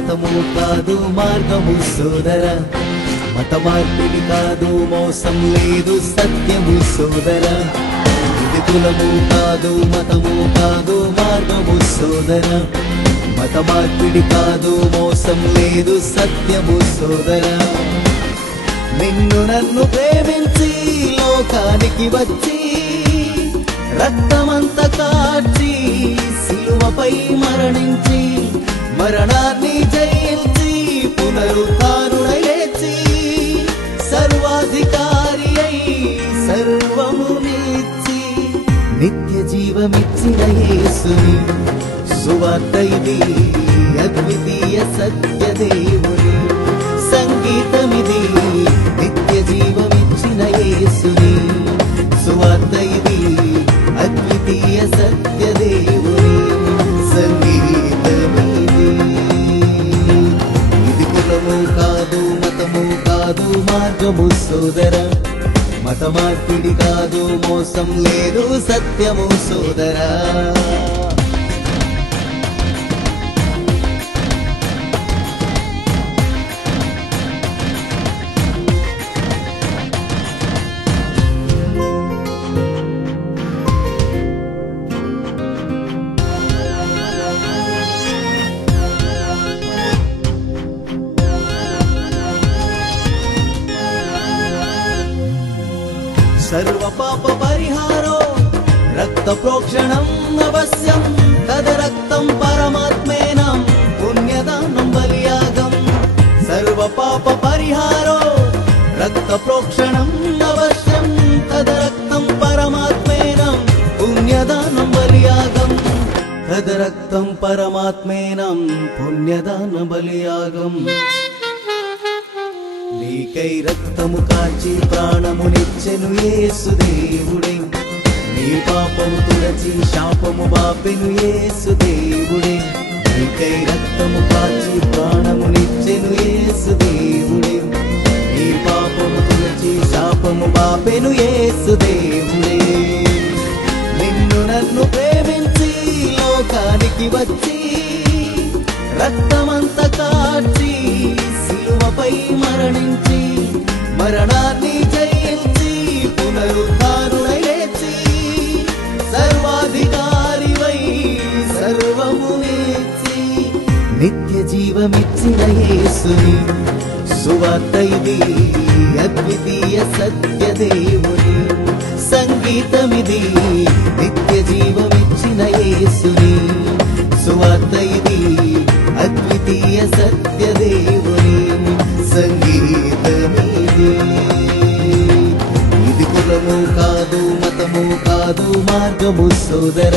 మతము కాదు మార్గము సోదర. మత మార్పిడి కాదు మోసం లేదు సత్యము సోదర. ఇది కులము కాదు మతము కాదు మార్గము సోదర. మత మార్పిడి కాదు మోసం లేదు సత్యము సోదర. నిన్ను నన్ను ప్రేమించి లోకానికి వచ్చి రక్తమంత కాచి సిలువపై మరణించి మరణాన్ని జయించి పునరుద్ధారుడై లేచి సర్వాధికారి అయి సర్వము నిచ్చి నిత్య జీవమిచ్చిన యేసుని సువార్త ఇది అద్వితీయ సత్యదేవుని సంగీతమిది నిత్య జీవమిచ్చిన యేసుని సోదర మత మార్పిడి కాదు మోసం లేదు సత్యము సోదరా. సర్వ పాప పరిహారో రక్త ప్రోక్షణం అవశ్యం తద రక్తం పరమాత్మేనం పుణ్యదానం బలియాగం సర్వ పాప పరిహారో రక్త ప్రోక్షణం అవశ్యం తద రక్తం పరమాత్మేనం పుణ్యదానం బలియాగం తద రక్తం పరమాత్మేనం పుణ్యదాన బలియాగం నీకై రక్తము కాచి ప్రాణమునిచ్చెను ఏసు దేవుడే. నీ పాపము తుడచి శాపము బాపెను ఏసు దేవుడే. నీకై రక్తము కాచి ప్రాణమునిచ్చెను ఏసు దేవుడే. నీ పాపము తుడచి శాపము బాపెను ఏసు దేవుడే. నిన్ను నన్ను ప్రేమించి లోకానికి వచ్చి రక్తం మరణించి మరణాన్ని జయించి పునరుద్ధారుడై లేచి సర్వాధికారివై సర్వము నేర్చి నిత్య జీవమిచ్చిన యేసుని సువార్త ఇది అద్వితీయ సత్యదేవుని సంగీతమిది నిత్య జీవమిచ్చిన యేసుని సువార్త ఇది అద్వితీయ సత్యదేవుని దేవుని ఇది కులము కాదు మతము కాదు మార్గము సోదర.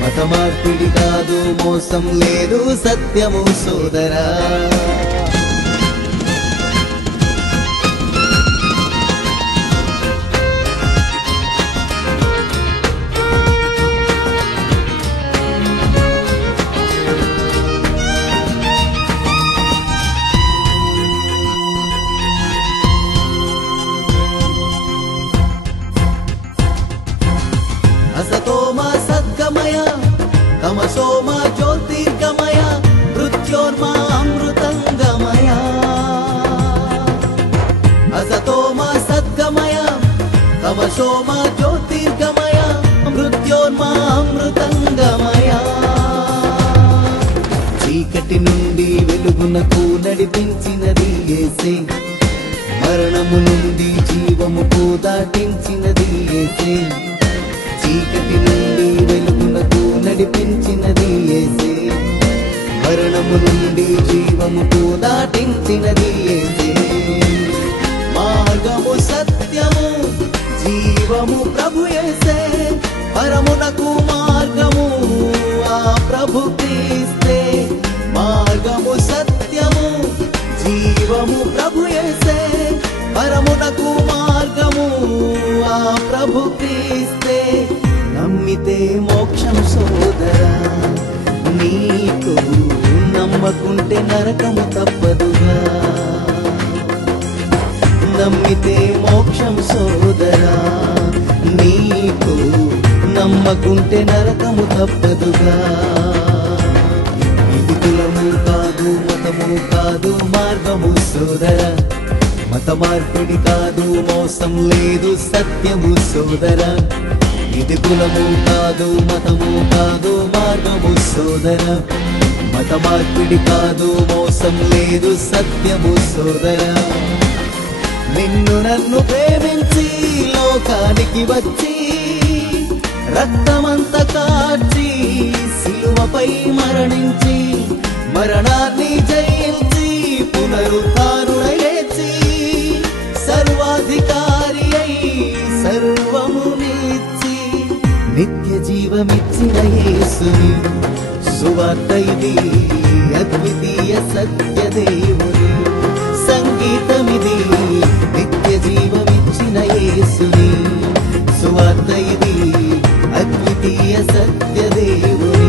మత మార్పిడి కాదు మోసం లేదు సత్యము సోదరా. సోమ జ్యోతిర్గమయ మృత్యోర్మా అమృతంగమయ చీకటి నుండి వెలుగునకు నడిపించినది ఏసే మరణము నుండి జీవముకు దాటించినది ఏసే చీకటి నుండి వెలుగునకు నడిపించినది ఏసే మరణము నుండి జీవముకు దాటించినది ఏసే జీవము ప్రభు యేసే పరమునకు మార్గము. ఆ ప్రభు తీస్తే మార్గము సత్యము. జీవము ప్రభు యేసే పరమునకు మార్గము. ఆ ప్రభు తీస్తే నమ్మితే మోక్షం సోదరా. నీకు నమ్మకుంటే నరకము తప్పదుగా. నమ్మితే మోక్షం నమ్మకుంటే నరకము తప్పదుగా. ఇది కులము కాదు మతము కాదు మార్గము సోదర. మత మార్పిడి కాదు మోసం లేదు సత్యము సోదర. ఇది కులము కాదు మతము కాదు మార్గము సోదర. మత మార్పిడి కాదు మోసం లేదు సత్యము సోదర. నిన్ను నన్ను ప్రేమించి లోకానికి వచ్చి రక్తమంత కార్చి సిలువపై మరణించి మరణాన్ని జయించి పునరుద్ధారుడేచి సర్వాధికారి అయి సర్వము నీచి. నిత్య జీవమిచ్చిన యేసుని సువార్త ఇది అద్వితీయ సత్యదేవుని సంగీతమిది నిత్య జీవమిచ్చిన యేసుని సువార్త ఇది అద్వితీయ సత్య దేవుని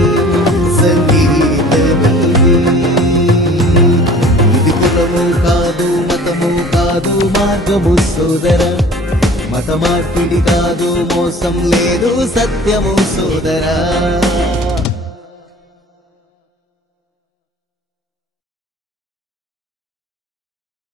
ఇది కులము కాదు మతము కాదు మార్గము సోదర మత మార్పిడి కాదు మోసం లేదు సత్యము సోదరా